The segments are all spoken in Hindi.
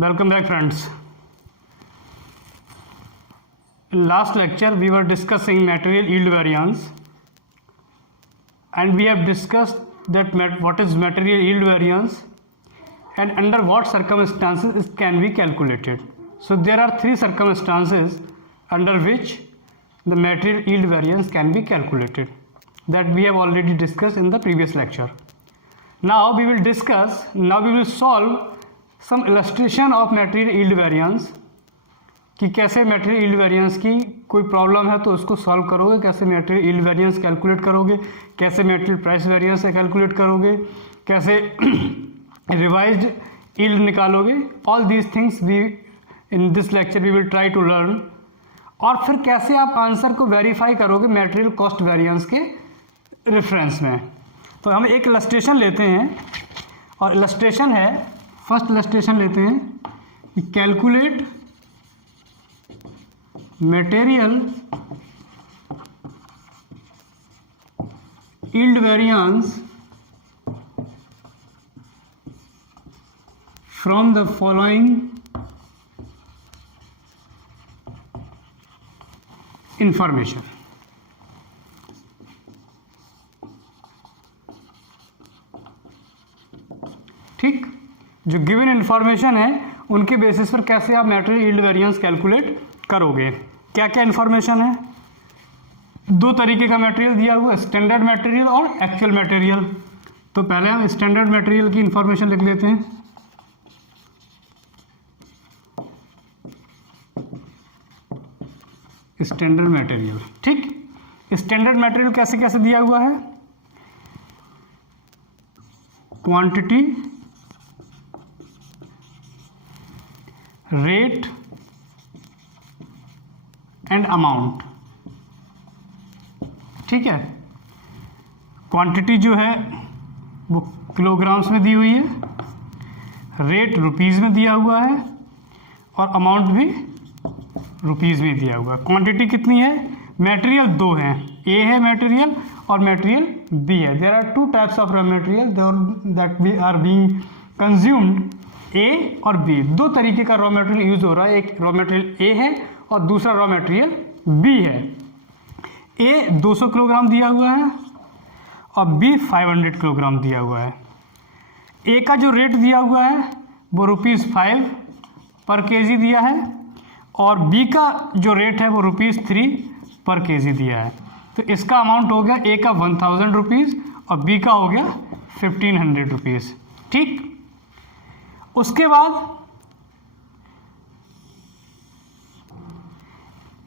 Welcome back, friends. In last lecture we were discussing material yield variance, and we have discussed that what is material yield variance and under what circumstances it can be calculated. So there are three circumstances under which the material yield variance can be calculated, that we have already discussed in the previous lecture. Now we will solve some illustration of material yield variance, कि कैसे material yield variance की कोई प्रॉब्लम है तो उसको सॉल्व करोगे, कैसे material yield variance कैलकुलेट करोगे, कैसे material price variance से कैलकुलेट करोगे, कैसे revised yield निकालोगे. All these things we in this lecture we will try to learn. और फिर कैसे आप आंसर को वेरीफाई करोगे मटेरियल कॉस्ट वेरिएंस के रेफरेंस में. तो हम एक इलस्ट्रेशन लेते हैं और इलस्ट्रेशन है, फर्स्ट इलस्ट्रेशन लेते हैं, calculate material yield variance from the following information. ठीक, जो गिवन इंफॉर्मेशन है उनके बेसिस पर कैसे आप मटेरियल यील्ड वेरिएंस कैलकुलेट करोगे. क्या क्या इंफॉर्मेशन है? दो तरीके का मटेरियल दिया हुआ, स्टैंडर्ड मटेरियल और एक्चुअल मटेरियल. तो पहले हम स्टैंडर्ड मटेरियल की इंफॉर्मेशन लिख लेते हैं. Standard material. ठीक, स्टैंडर्ड मटेरियल कैसे कैसे दिया हुआ है? Quantity, rate and amount. ठीक है, क्वांटिटी जो है वो किलोग्राम्स में दी हुई है, रेट रुपीज़ में दिया हुआ है और अमाउंट भी रुपीज़ में दिया हुआ है. क्वांटिटी कितनी है? मटेरियल दो हैं, ए है मटेरियल और मटेरियल बी है. There are two types of raw material that we are being consumed, A और बी. दो तरीके का रॉ मटेरियल यूज हो रहा है, एक रॉ मटेरियल ए है और दूसरा रॉ मटेरियल बी है. ए 200 किलोग्राम दिया हुआ है और बी 500 किलोग्राम दिया हुआ है. ए का जो रेट दिया हुआ है वो ₹5 पर केजी दिया है और बी का जो रेट है वो ₹3 पर केजी दिया है. तो इसका अमाउंट हो गया, ए का 1000 रुपीज़ और बी का हो गया 1500 रुपीज़. ठीक, उसके बाद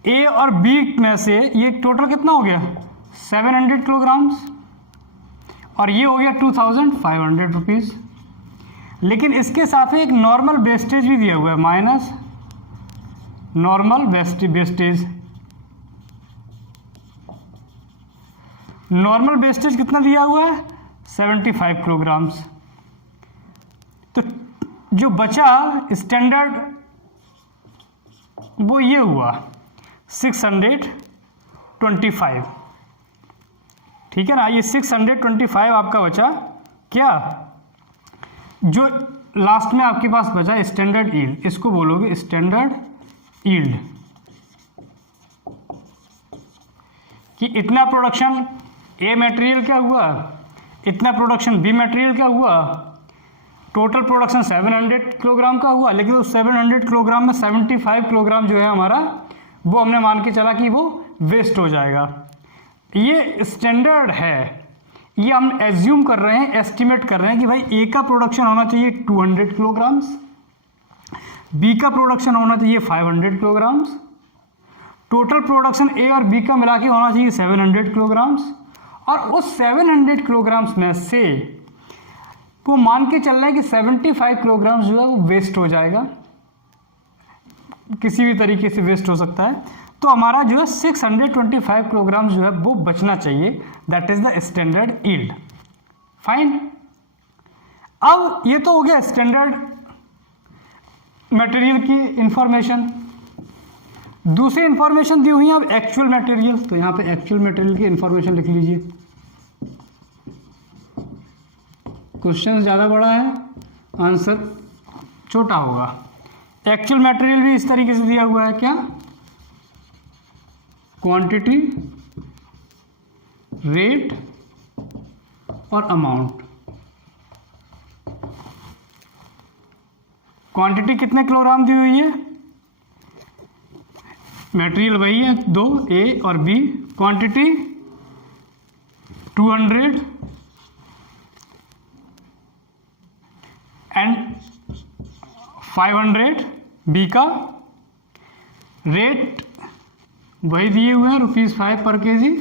ए और बी में से ये टोटल कितना हो गया? 700 किलोग्राम्स और ये हो गया 2500 रुपीज़. लेकिन इसके साथ में एक नॉर्मल वेस्टेज भी दिया हुआ है, minus normal wastage. Normal wastage कितना दिया हुआ है? 75 किलोग्राम्स. तो जो बचा स्टैंडर्ड वो ये हुआ 625. ठीक है ना, ये 625 आपका बचा. क्या जो लास्ट में आपके पास बचा स्टैंडर्ड यील्ड, इसको बोलोगे स्टैंडर्ड यील्ड, कि इतना प्रोडक्शन ए मटेरियल क्या हुआ, इतना प्रोडक्शन बी मटेरियल क्या हुआ. टोटल प्रोडक्शन 700 किलोग्राम का हुआ, लेकिन उस 700 किलोग्राम में 75 किलोग्राम जो है हमारा, वो हमने मान के चला कि वो वेस्ट हो जाएगा. ये स्टैंडर्ड है, ये हम एज्यूम कर रहे हैं, एस्टिमेट कर रहे हैं कि भाई ए का प्रोडक्शन होना चाहिए 200 किलोग्राम्स, बी का प्रोडक्शन होना चाहिए 500 किलोग्राम्स, टोटल प्रोडक्शन ए और बी का मिला के होना चाहिए 700 किलोग्राम्स. और उस 700 किलोग्राम्स में से वो मान के चल रहा है कि 75 किलोग्राम्स जो है वो वेस्ट हो जाएगा, किसी भी तरीके से वेस्ट हो सकता है. तो हमारा जो है 625 किलोग्राम्स जो है वो बचना चाहिए. That is the standard yield. Fine. अब ये तो हो गया स्टैंडर्ड मटेरियल की इंफॉर्मेशन. दूसरी इंफॉर्मेशन दी हुई है अब एक्चुअल मटेरियल. तो यहाँ पे एक्चुअल मटेरियल की इंफॉर्मेशन लिख लीजिए. क्वेश्चन ज़्यादा बड़ा है, आंसर छोटा होगा. एक्चुअल मटेरियल भी इस तरीके से दिया हुआ है, क्या, क्वांटिटी, रेट और अमाउंट। क्वांटिटी कितने किलोग्राम दी हुई है, मटेरियल वही है 2, ए और बी, क्वांटिटी 200 एंड 500, बी का रेट वही दिए हुए हैं ₹5 पर केजी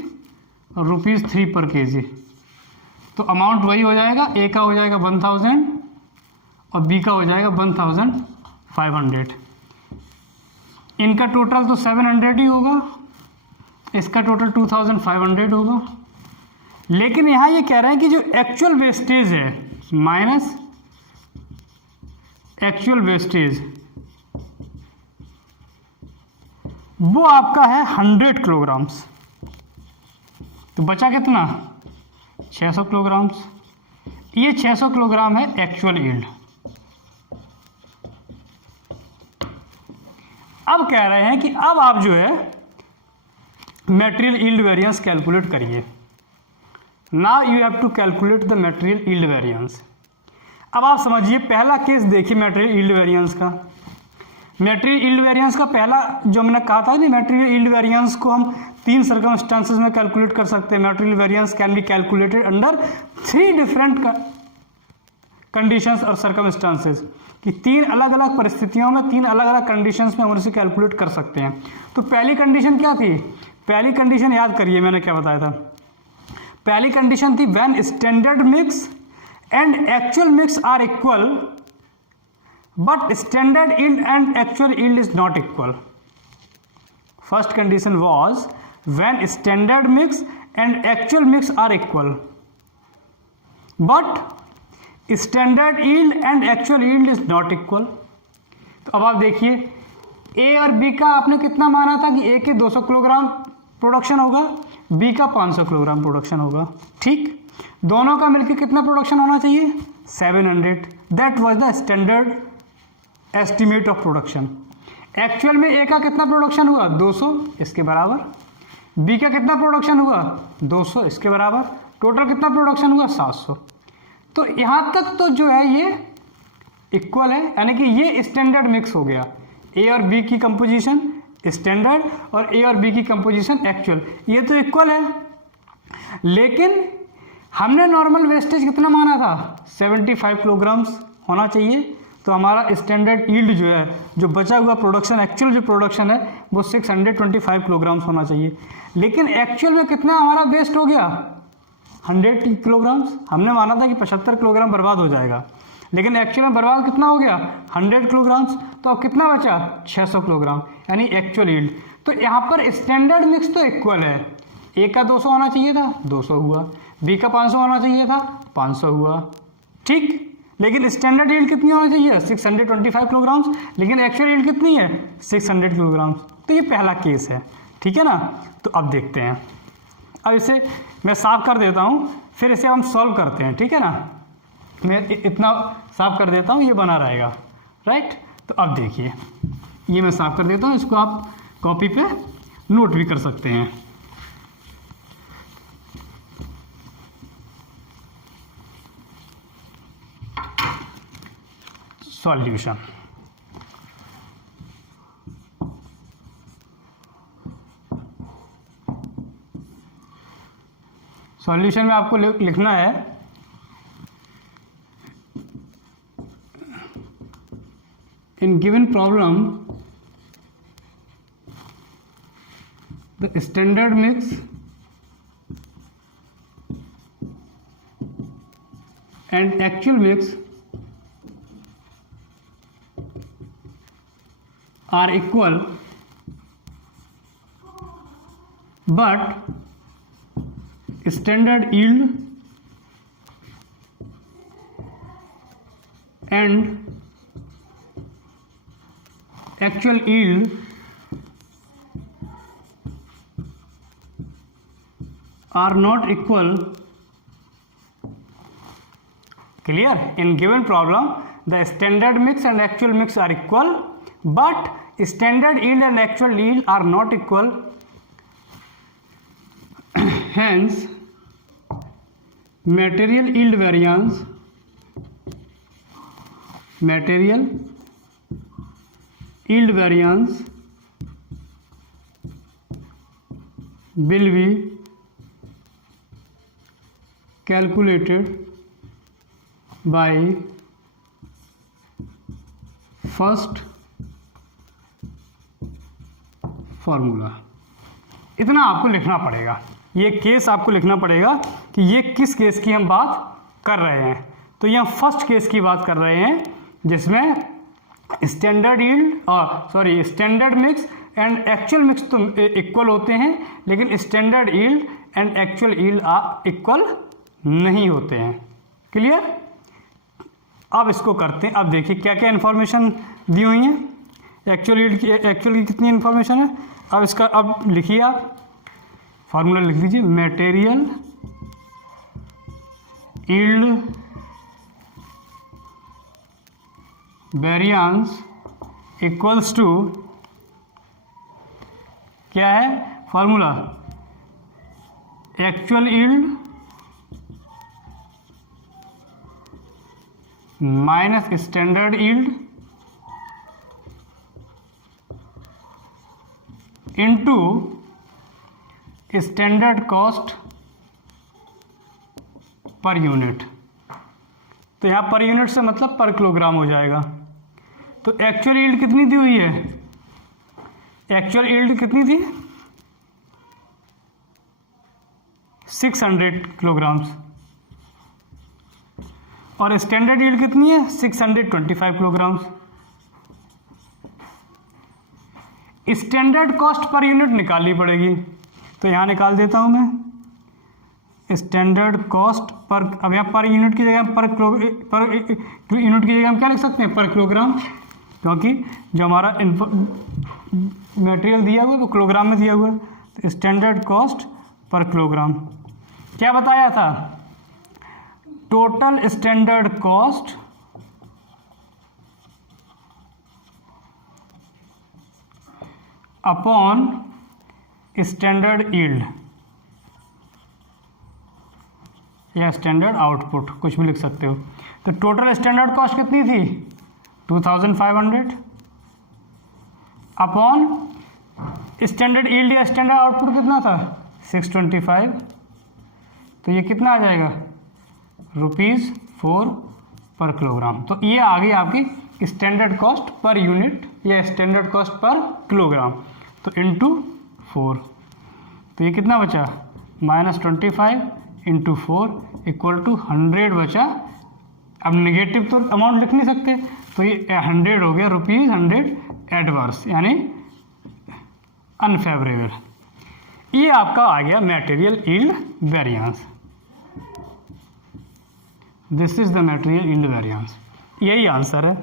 और ₹3 पर केजी। तो अमाउंट वही हो जाएगा, ए का हो जाएगा 1000 और बी का हो जाएगा 1500। इनका टोटल तो 700 ही होगा, इसका टोटल 2500 होगा। लेकिन यहाँ ये कह रहे हैं कि जो एक्चुअल वेस्टेज है माइनस एक्चुअल वेस्टेज, वो आपका है 100 किलोग्राम्स। तो बचा कितना, 600 किलोग्राम्स। ये 600 किलोग्राम है एक्चुअल यील्ड। अब कह रहे हैं कि अब आप जो है मटेरियल यील्ड वेरिएंस कैलकुलेट करिए। Now you have to calculate the material yield variance. अब आप समझिए, पहला केस देखिए मटेरियल यील्ड वेरिएंस का। मटेरियल यील्ड वेरिएंस का पहला जो मैंने कहा था ना, मटेरियल यील्ड वेरिएंस को हम 3 सर्कमस्टांसेस में कैलकुलेट कर सकते हैं। Material variance can be calculated under 3 different conditions और सर्कमस्टांसेस, कि 3 अलग अलग परिस्थितियों में 3 अलग अलग कंडीशंस में हम उसे कैलकुलेट कर सकते हैं। तो पहली कंडीशन क्या थी, पहली कंडीशन याद करिए मैंने क्या बताया था। पहली कंडीशन थी when standard mix and actual mix are equal but standard yield and actual yield is not equal. First condition was when standard mix and actual mix are equal but standard yield and actual yield is not equal. तो अब आप देखिए, ए और बी का आपने कितना माना था कि ए के 200 किलोग्राम प्रोडक्शन होगा, बी का 500 किलोग्राम प्रोडक्शन होगा। ठीक, दोनों का मिलकर कितना प्रोडक्शन होना चाहिए, 700। That was the standard estimate of production. Actual में ए का कितना प्रोडक्शन हुआ, 200, इसके बराबर। बी का कितना प्रोडक्शन हुआ, 200, इसके बराबर। टोटल कितना प्रोडक्शन हुआ, 700। तो यहाँ तक तो जो है ये इक्वल है, यानी कि ये स्टैंडर्ड मिक्स हो गया। ए और बी की कंपोजिशन स्टैंडर्ड और ए और बी की कंपोजिशन एक्चुअल, ये तो इक्वल है। लेकिन हमने नॉर्मल वेस्टेज कितना माना था, 75 किलोग्राम्स होना चाहिए। तो हमारा स्टैंडर्ड यील्ड जो है, जो बचा हुआ प्रोडक्शन, एक्चुअल जो प्रोडक्शन है वो 625 किलोग्राम्स होना चाहिए। लेकिन एक्चुअल में कितना हमारा वेस्ट हो गया, 100 किलोग्राम्स। हमने माना था कि 75 किलोग्राम बर्बाद हो जाएगा, लेकिन एक्चुअल में बर्बाद कितना हो गया, 100 किलोग्राम्स। तो अब कितना बचा, 600 किलोग्राम, यानी एक्चुअल यील्ड। तो यहाँ पर स्टैंडर्ड मिक्स तो इक्वल है, ए का 200 होना चाहिए था, 200 हुआ, बी का 500 होना चाहिए था, 500 हुआ। ठीक, लेकिन स्टैंडर्ड यील्ड कितनी होना चाहिए, 625 किलोग्राम्स, लेकिन एक्चुअल यील्ड कितनी है, 600 किलोग्राम्स। तो ये पहला केस है, ठीक है ना। तो अब देखते हैं, अब इसे मैं साफ कर देता हूँ, फिर इसे हम सॉल्व करते हैं, ठीक है ना। मैं इतना साफ कर देता हूँ, ये बना रहेगा, राइट। तो अब देखिए, ये मैं साफ कर देता हूँ, इसको आप कॉपी पे नोट भी कर सकते हैं। सॉल्यूशन, सॉल्यूशन में आपको लिखना है in given problem the standard mix and actual mix are equal but standard yield and actual yield are not equal. Clear? In given problem the standard mix and actual mix are equal but standard yield and actual yield are not equal. Hence material yield variance will be calculated by first formula. इतना आपको लिखना पड़ेगा, ये केस आपको लिखना पड़ेगा कि ये किस केस की हम बात कर रहे हैं. तो यहाँ फर्स्ट केस की बात कर रहे हैं जिसमें स्टैंडर्ड यील्ड और standard mix and actual mix तो इक्वल होते हैं, लेकिन standard yield and actual yield equal नहीं होते हैं. क्लियर. अब इसको करते हैं. अब देखिए क्या क्या इन्फॉर्मेशन दी हुई है. एक्चुअल की कितनी इन्फॉर्मेशन है. अब इसका अब लिखिए, आप फॉर्मूला लिख दीजिए. Material yield variance equals to क्या है formula. Actual yield minus standard yield into standard cost per unit. तो यहाँ पर यूनिट से मतलब पर किलोग्राम हो जाएगा. तो एक्चुअल यील्ड कितनी दी हुई है. एक्चुअल यील्ड कितनी थी 600 किलोग्राम्स और स्टैंडर्ड यील्ड कितनी है 625 kilograms. Standard cost per unit निकालनी पड़ेगी. तो यहाँ निकाल देता हूँ मैं. स्टैंडर्ड कॉस्ट पर, अब यहाँ पर यूनिट की जगह पर यूनिट की जगह हम क्या लिख सकते हैं पर किलोग्राम, क्योंकि जो हमारा मटेरियल दिया हुआ है वो किलोग्राम में दिया हुआ है. तो स्टैंडर्ड कॉस्ट पर किलोग्राम क्या बताया था. Total standard cost upon standard yield या स्टैंडर्ड आउटपुट, कुछ भी लिख सकते हो. तो टोटल स्टैंडर्ड कॉस्ट कितनी थी 2500 अपॉन स्टैंडर्ड यील्ड या स्टैंडर्ड आउटपुट कितना था 625. तो ये कितना आ जाएगा ₹4 पर किलोग्राम. तो ये आ गई आपकी स्टैंडर्ड कॉस्ट पर यूनिट या स्टैंडर्ड कॉस्ट पर किलोग्राम. तो इंटू 4. तो ये कितना बचा -25 इंटू 4 इक्वल टू 100 बचा. अब नेगेटिव तो अमाउंट लिख नहीं सकते, तो ये 100 हो गया ₹100 एडवर्स यानी अनफेवरेबल. ये आपका आ गया material yield variance. This is the material yield variance. यही आंसर है.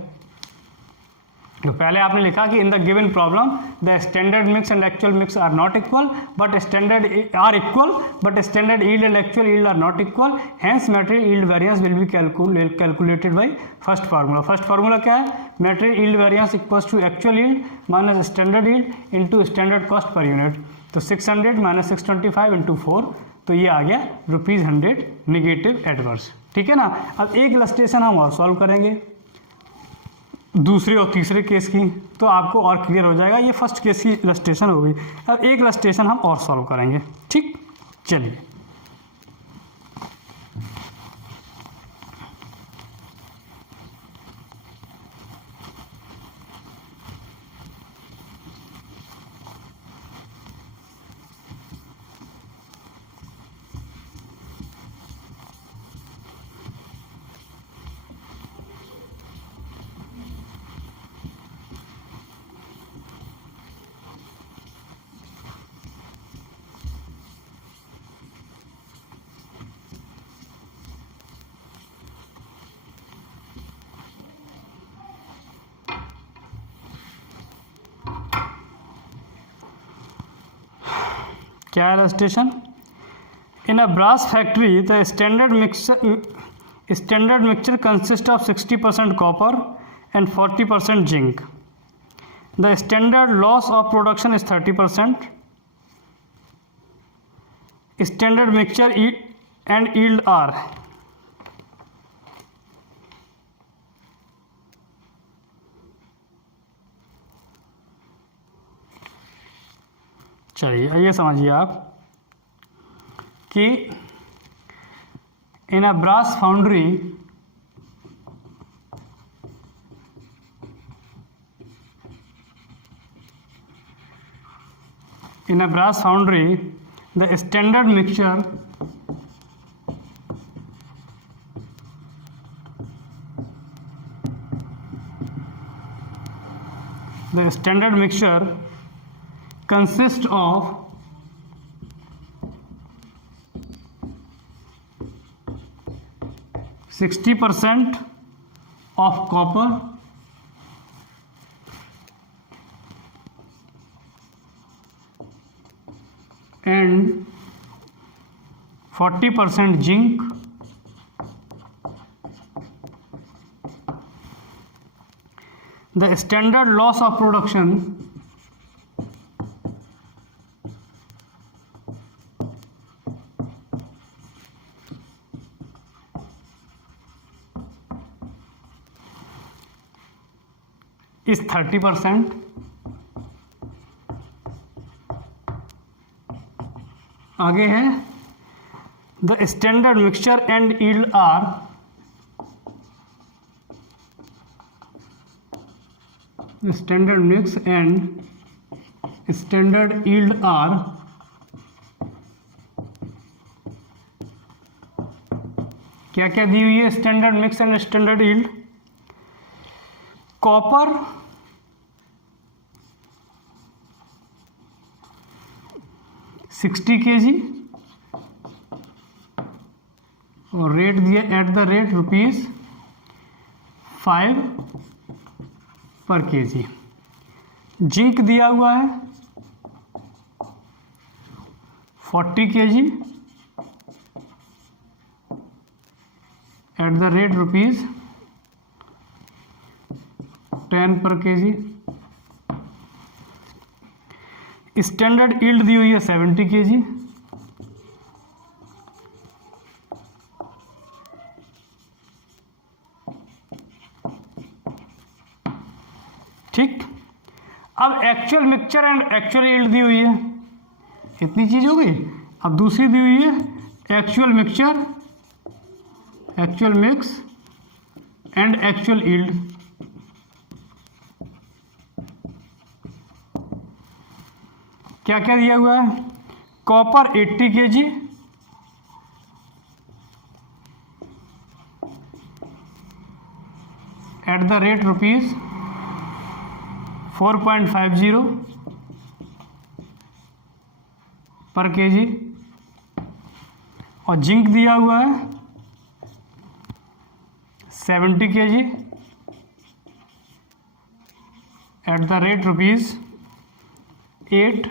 तो पहले आपने लिखा कि in the given problem the standard mix and actual mix are not equal but standard are equal but standard yield and actual yield are not equal. Hence material yield variance will be calculated by first formula. First formula क्या है material yield variance equals to actual yield minus standard yield into standard cost per unit. तो 600 माइनस 625 इंटू 4, तो ये आ गया ₹100 निगेटिव एडवर्स. ठीक है ना. अब एक इलस्ट्रेशन हम और सॉल्व करेंगे दूसरे और तीसरे केस की, तो आपको और क्लियर हो जाएगा. ये फर्स्ट केस की इलस्ट्रेशन हो गई. अब एक इलस्ट्रेशन हम और सॉल्व करेंगे. ठीक, चलिए. क्या है station. In a brass factory the standard mixture consist of 60% copper and 40% zinc the standard loss of production is 30%. Standard mixture and yield are. चलिए ये समझिए आप कि in a brass foundry the standard mixture consists of 60% of copper, and 40% zinc. The standard loss of production is 30%. आगे है the standard mixture and yield are standard mix and standard yield are क्या क्या दी हुई है standard mix and standard yield. Copper 60 kg और रेट दिया at the rate ₹5 per kg. Zinc दिया हुआ है 40 kg एट द रेट ₹10 पर kg. स्टैंडर्ड यील्ड दी हुई है 70 kg. ठीक. अब actual mixture and actual yield दी हुई है, इतनी चीज हो गई. अब दूसरी दी हुई है actual mixture, actual mix and actual yield. क्या क्या दिया हुआ है. Copper 80 kg eight the rate ₹4.50 पर kg. और जिंक दिया हुआ है 70 kg एट द रेट ₹8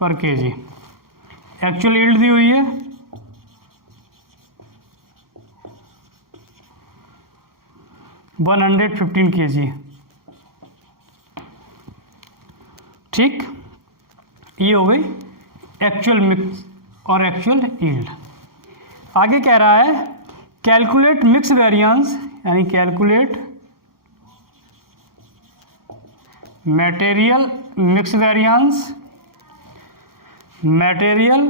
पर kg. एक्चुअल यील्ड दी हुई है 115 kg. ठीक. ये हो गई एक्चुअल मिक्स और एक्चुअल यील्ड. आगे कह रहा है कैलकुलेट मिक्स वेरिएंस, यानी calculate material mix variance, material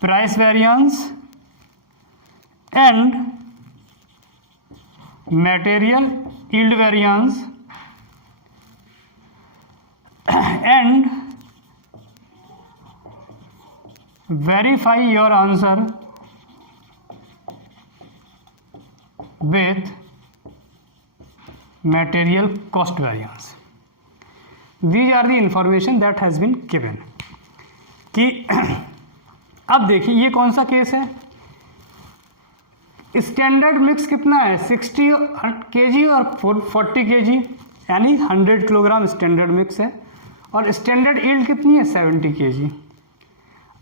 price variance and material yield variance and verify your answer with material cost variance. These are the information that has been given. कि अब देखिए ये कौन सा केस है. स्टैंडर्ड मिक्स कितना है 60 kg और 40 kg, यानी 100 किलोग्राम स्टैंडर्ड मिक्स है. और स्टैंडर्ड यील्ड कितनी है 70 kg.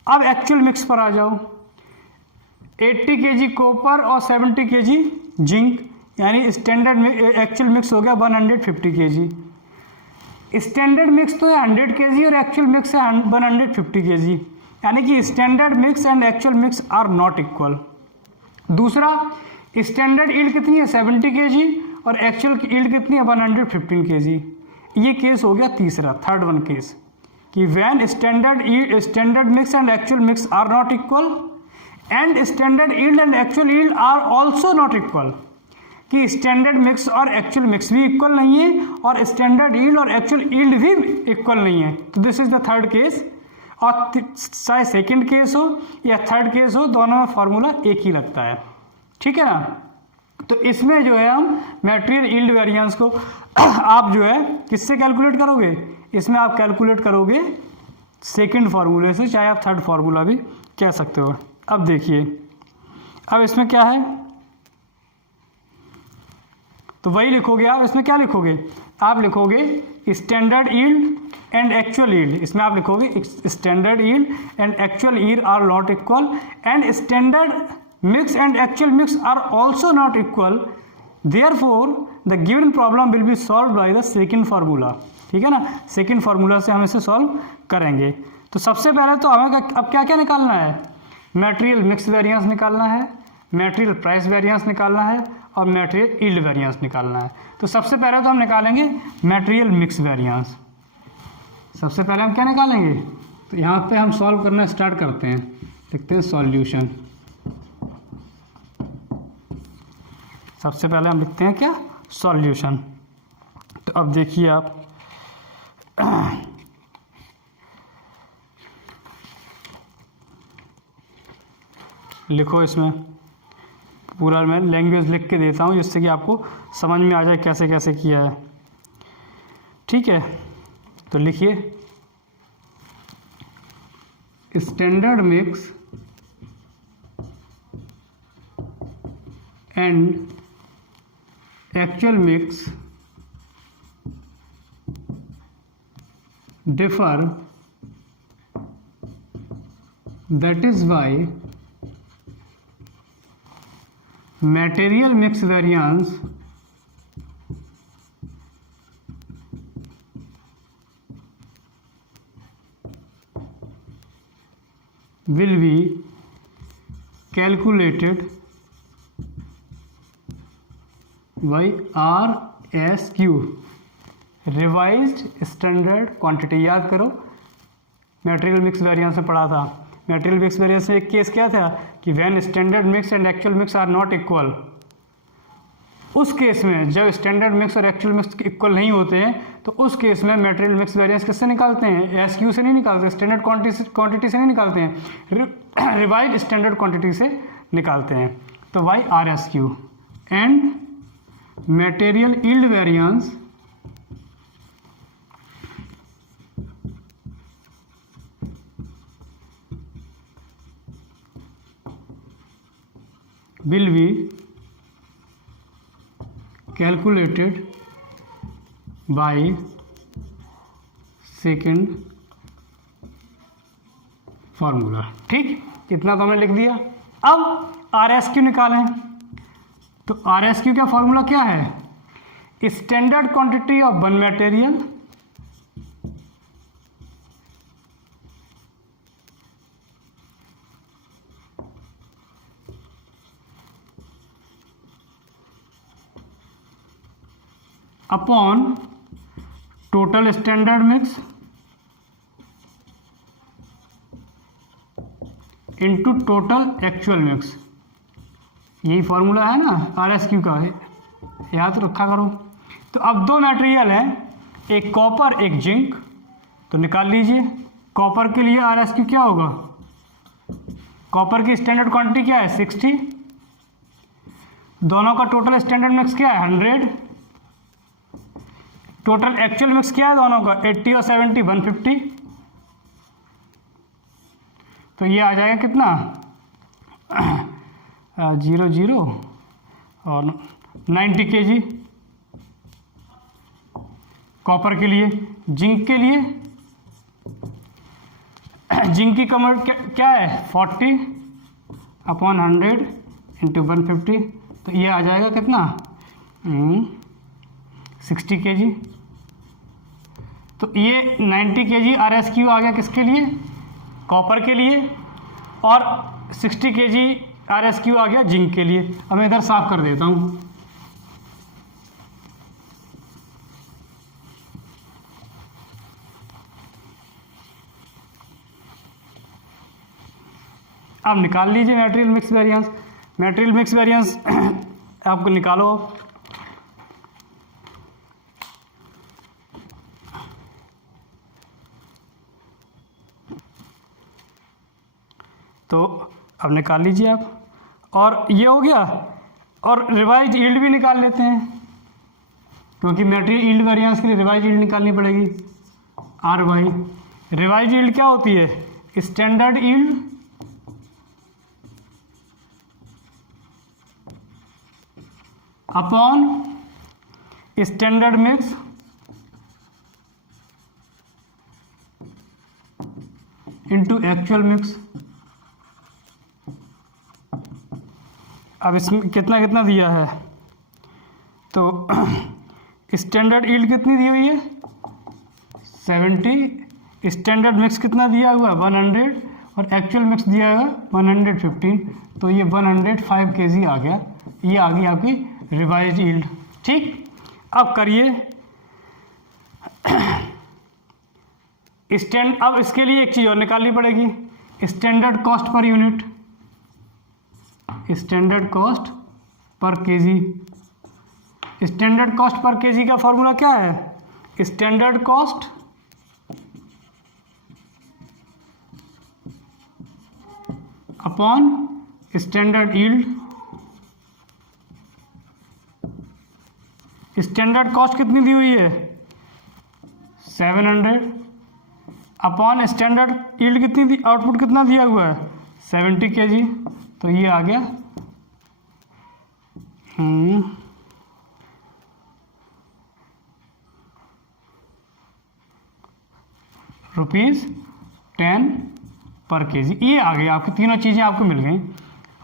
अब एक्चुअल मिक्स पर आ जाओ. 80 kg कॉपर और 70 kg जिंक, यानी स्टैंडर्ड एक्चुअल मिक्स हो गया 150 kg। स्टैंडर्ड मिक्स तो है 100 kg और एक्चुअल मिक्स है 150 kg, यानी कि standard mix and actual mix are not equal. दूसरा, स्टैंडर्ड यील्ड कितनी है 70 kg और एक्चुअल यील्ड कितनी है 115 kg। ये केस हो गया तीसरा, थर्ड वन केस, कि when standard mix and actual mix are not equal and standard yield and actual yield are also not equal, कि स्टैंडर्ड मिक्स और एक्चुअल मिक्स भी इक्वल नहीं है और स्टैंडर्ड यील्ड और एक्चुअल यील्ड भी इक्वल नहीं है। तो this is the third case. और चाहे सेकंड केस हो या थर्ड केस हो, दोनों में फॉर्मूला एक ही लगता है, ठीक है ना। तो इसमें जो है हम मटेरियल यील्ड वेरिएंस को आप जो है किससे कैलकुलेट करोगे, इसमें आप कैलकुलेट करोगे सेकंड फार्मूले से, चाहे आप थर्ड फार्मूला भी कह सकते हो। अब देखिए, अब इसमें क्या है, तो वही लिखोगे आप। इसमें क्या लिखोगे, आप लिखोगे standard yield and actual yield. इसमें आप लिखोगे standard yield and actual yield are not equal and standard mix and actual mix are also not equal, therefore the given problem will be solve by the second formula, ठीक है ना। सेकंड फार्मूला से हम इसे सॉल्व करेंगे। तो सबसे पहले तो हमें अब क्या क्या निकालना है, मटेरियल मिक्स वेरिएंस निकालना है, मटेरियल प्राइस वेरिएंस निकालना है और मटेरियल यील्ड वेरिएंस निकालना है। तो सबसे पहले तो हम निकालेंगे मटेरियल मिक्स वेरिएंस। सबसे पहले हम क्या निकालेंगे, तो यहाँ पे हम सॉल्व करना स्टार्ट करते हैं। लिखते हैं सॉल्यूशन। सबसे पहले हम लिखते हैं क्या, सॉल्यूशन। तो अब देखिए आप लिखो, इसमें पूरा मैं लैंग्वेज लिख के देता हूँ जिससे कि आपको समझ में आ जाए कैसे कैसे किया है, ठीक है। तो लिखिए standard mix and actual mix differ, that is why material mix variance will be calculated by RSQ, revised standard quantity. याद करो मटेरियल मिक्स वेरिएंस में पढ़ा था। मटेरियल मिक्स वेरिएंस में एक केस क्या था कि when standard mix and actual mix are not equal, उस केस में जब स्टैंडर्ड मिक्स और एक्चुअल मिक्स इक्वल नहीं होते हैं तो उस केस में मटेरियल मिक्स वेरिएंस किससे निकालते हैं, एसक्यू से नहीं निकालते, स्टैंडर्ड क्वांटिटी से नहीं निकालते हैं, रिवाइज्ड स्टैंडर्ड क्वांटिटी से निकालते हैं। तो Y R S Q and material yield variance will be calculated by second formula. ठीक, इतना तो हमने लिख दिया। अब आर एस क्यू निकालें। तो आर एस क्यू का फार्मूला क्या है, standard quantity of one material upon total standard mix into total actual mix. यही फॉर्मूला है ना आर एस क्यू का, याद रखा करो। तो अब दो मटेरियल है, एक कॉपर एक जिंक, तो निकाल लीजिए। कॉपर के लिए आर एस क्यू क्या होगा, कॉपर की स्टैंडर्ड क्वांटिटी क्या है 60, दोनों का टोटल स्टैंडर्ड मिक्स क्या है 100, टोटल एक्चुअल मिक्स क्या है दोनों का 80 और 70 150। तो ये आ जाएगा कितना 00 और 90 kg कॉपर के लिए। जिंक के लिए, जिंक की कमर क्या है 40 अपॉन 100 इंटू 150। तो ये आ जाएगा कितना 60 kg। तो ये 90 kg RSQ आ गया किसके लिए, कॉपर के लिए, और 60 kg RSQ आ गया जिंक के लिए। अब मैं इधर साफ कर देता हूँ। अब निकाल लीजिए material mix variance. Material mix variance आपको निकालो। तो अब निकाल लीजिए आप, और ये हो गया। और रिवाइज यील्ड भी निकाल लेते हैं, क्योंकि मटेरियल यील्ड वेरिएंस के लिए रिवाइज यील्ड निकालनी पड़ेगी, RY। रिवाइज यील्ड क्या होती है, standard yield upon standard mix into actual mix. अब इसमें कितना कितना दिया है, तो स्टैंडर्ड यील्ड कितनी दी हुई है 70, स्टैंडर्ड मिक्स कितना दिया हुआ 100, और एक्चुअल मिक्स दिया हुआ 115। तो ये 105 kg आ गया। ये आ गई आपकी रिवाइज यील्ड। ठीक, अब करिए अब इसके लिए एक चीज़ और निकालनी पड़ेगी, standard cost per unit, standard cost पर केजी। स्टैंडर्ड कॉस्ट पर केजी का फॉर्मूला क्या है, standard cost upon standard yield. Standard cost कितनी दी हुई है 700, अपॉन स्टैंडर्ड यील्ड कितनी दी, आउटपुट कितना दिया हुआ है 70 kg। तो ये आ गया ₹10 पर kg। ये आ गया, आपकी तीनों चीज़ें आपको मिल गई।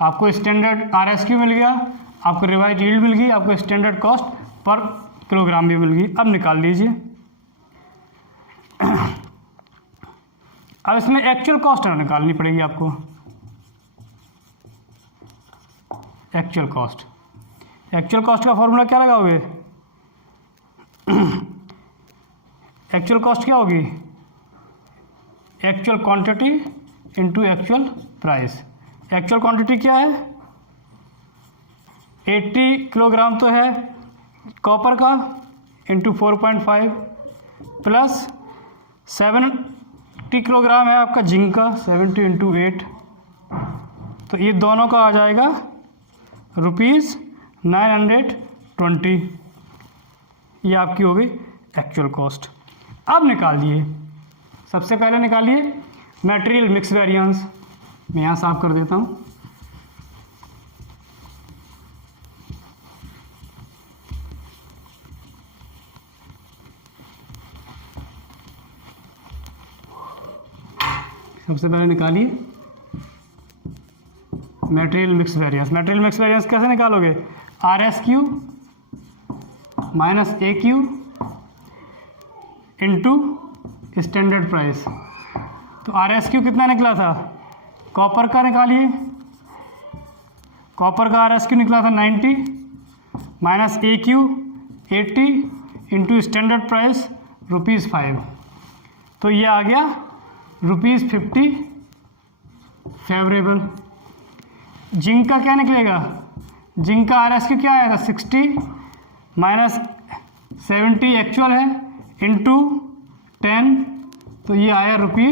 आपको स्टैंडर्ड RSQ मिल गया, आपको रिवाइज यील्ड मिल गई, आपको स्टैंडर्ड कॉस्ट पर किलोग्राम भी मिल गई। अब निकाल लीजिए। अब इसमें एक्चुअल कॉस्ट निकालनी पड़ेगी आपको। एक्चुअल कॉस्ट का फॉर्मूला क्या लगाओगे, एक्चुअल कॉस्ट क्या होगी, actual quantity into actual price. Actual quantity क्या है 80 किलोग्राम तो है कॉपर का, इंटू 4.5 प्लस 70 किलोग्राम है आपका जिंक का, 70 इंटू 8। तो ये दोनों का आ जाएगा ₹920। ये आपकी हो गई एक्चुअल कॉस्ट। अब निकालिए, सबसे पहले निकालिए मटेरियल मिक्स वेरिएंस। मैं यहाँ साफ कर देता हूँ। सबसे पहले निकालिए material mix variance. Material mix variance कैसे निकालोगे, RSQ minus AQ into standard price. तो RSQ कितना निकला था, कॉपर का निकालिए, कॉपर का RSQ निकला था 90 minus AQ 80 into standard price ₹5। तो ये आ गया ₹50 फेवरेबल। जिंक का क्या निकलेगा, जिंक का RSQ क्या आएगा 60 माइनस 70 एक्चुअल है इंटू 10। तो ये आया ₹100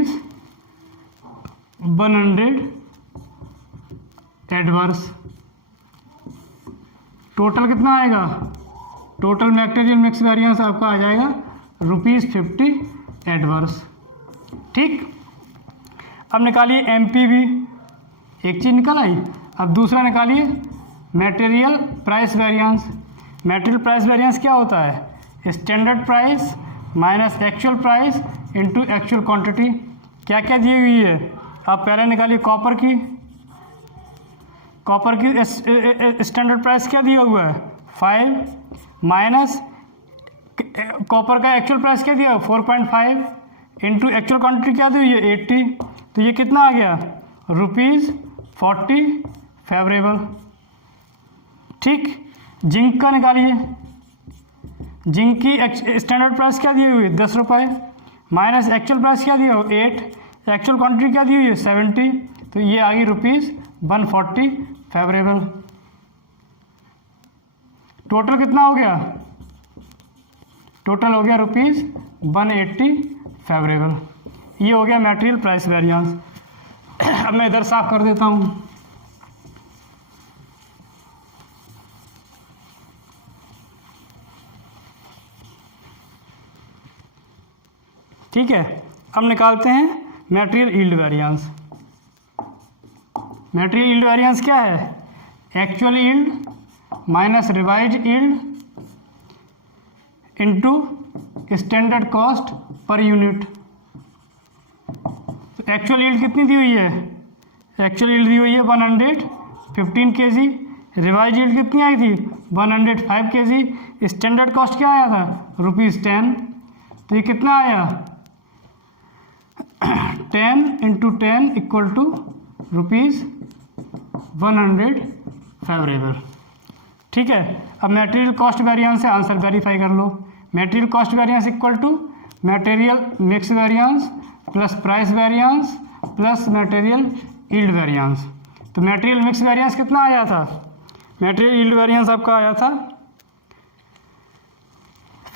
एडवर्स। टोटल कितना आएगा, टोटल मटेरियल मिक्स वेरिएंस आपका आ जाएगा ₹50 एडवर्स। ठीक, अब निकालिए MPV, एक चीज़ निकल आई। अब दूसरा निकालिए material price variance. Material price variance क्या होता है, standard price minus actual price into actual quantity. क्या क्या दी हुई है, आप पहले निकालिए कॉपर की। कॉपर की स्टैंडर्ड प्राइस क्या दिया हुआ है 5, माइनस कॉपर का एक्चुअल प्राइस क्या दिया 4.5 इंटू एक्चुअल क्वांटिटी क्या दी हुई है 80, तो ये कितना आ गया ₹40 फेवरेबल। ठीक, जिंक का निकालिए। जिंक की स्टैंडर्ड प्राइस क्या दी हुई है 10 रुपये, माइनस एक्चुअल प्राइस क्या दिया हो 8, एक्चुअल क्वांटिटी क्या दी हुई है 70, तो ये आ गई ₹140 फेवरेबल। टोटल कितना हो गया, टोटल हो गया ₹180 फेवरेबल। ये हो गया मटेरियल प्राइस वेरिएंस। अब मैं इधर साफ कर देता हूँ। ठीक है, अब निकालते हैं material yield variance. Material yield variance क्या है, actual yield minus revise yield into standard cost per unit. तो एक्चुअल यील्ड कितनी दी हुई है, एक्चुअल यील्ड दी हुई है 115 kg, रिवाइज यील्ड कितनी आई थी 105 kg, स्टैंडर्ड कॉस्ट क्या आया था ₹10, तो ये कितना आया 10 × 10 = ₹100 फेवरेबल। ठीक है, अब मटेरियल कॉस्ट वेरिएंस से आंसर वेरीफाई कर लो। Material cost variance equal to material mix variance plus price variance plus material yield variance. तो मटेरियल मिक्स वेरिएंस कितना आया था, मटेरियल यील्ड वेरिएंस आपका आया था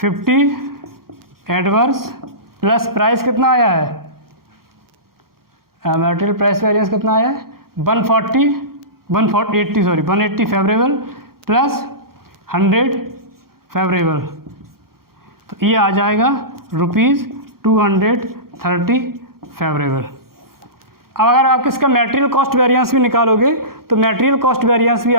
50 एडवर्स प्लस प्राइस कितना आया है, मटेरियल प्राइस वेरिएंस कितना आया है 180 फेवरेबल प्लस 100 फेवरेबल, तो ये आ जाएगा ₹230 फेवरेबल। अब अगर आप इसका मटेरियल कॉस्ट वेरिएंस भी निकालोगे तो मटेरियल कॉस्ट वेरिएंस भी